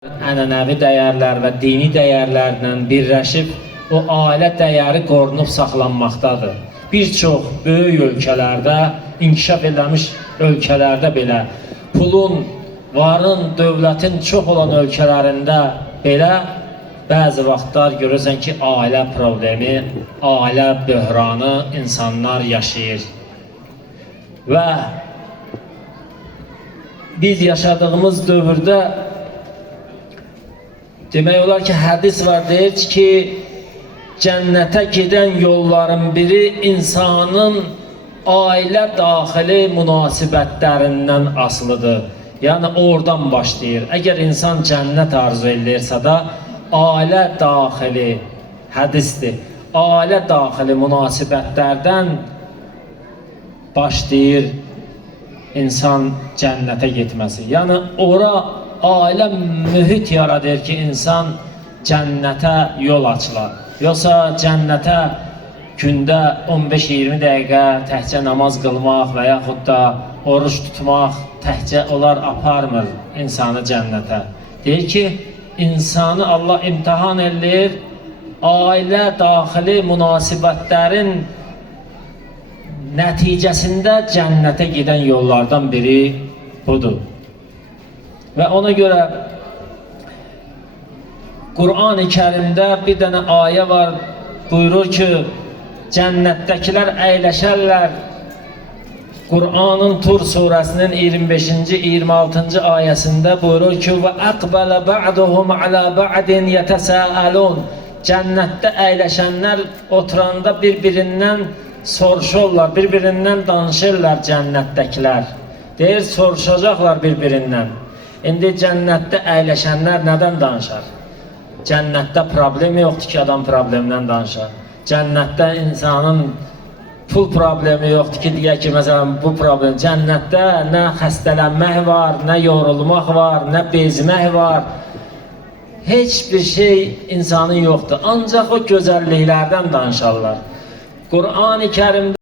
Ənənəvi dəyərlər və dini dəyərlərlə birləşib o ailə dəyəri qorunub saxlanmaqdadır. Bir çox böyük ölkələrdə, inkişaf edilmiş ölkələrdə belə pulun, varın, dövlətin çox olan ölkələrində belə bəzi vaxtlar görürsən ki, ailə problemi, ailə böhranı insanlar yaşayır. Və biz yaşadığımız dövrdə demək olar ki, hədis var, deyir ki, cənnətə gedən yolların biri insanın ailə daxili münasibətlərindən asılıdır. Yəni, oradan başlayır. Əgər insan cənnət arzu edirsə da, ailə daxili, hədisdir, ailə daxili münasibətlərdən başlayır insan cənnətə getməsi. Yəni, ora ailə mühit yaradır ki, insan cənnətə yol açılar. Yoxsa cənnətə gündə 15-20 dəqiqə təhcə namaz qılmaq və yaxud da oruç tutmaq təhcə onlar aparmır insanı cənnətə. Deyir ki, insanı Allah imtihan edir, ailə daxili münasibətlərin nəticəsində cənnətə gedən yollardan biri budur. Və ona görə Qur'an-ı Kərimdə bir dənə ayə var, buyurur ki, cənnətdəkilər əyləşərlər. Qur'anın Tur surəsinin 25-ci, 26-cı ayəsində buyurur ki, və əqbələ ba'duhum alə ba'din yətəsəəlun. Cənnətdə əyləşənlər oturanda bir-birindən soruşurlar, bir-birindən danışırlar cənnətdəkilər. Deyir, soruşacaqlar bir-birindən. İndi cənnətdə əyləşənlər nədən danışar? Cənnətdə problem yoxdur ki, adam problemdən danışar. Cənnətdə insanın pul problemi yoxdur ki, deyək ki, məsələn, bu problem. Cənnətdə nə xəstələnmək var, nə yorulmaq var, nə bezmək var. Heç bir şey insanın yoxdur. Ancaq o gözəlliklərdən danışarlar. Qur'an-ı Kərimdə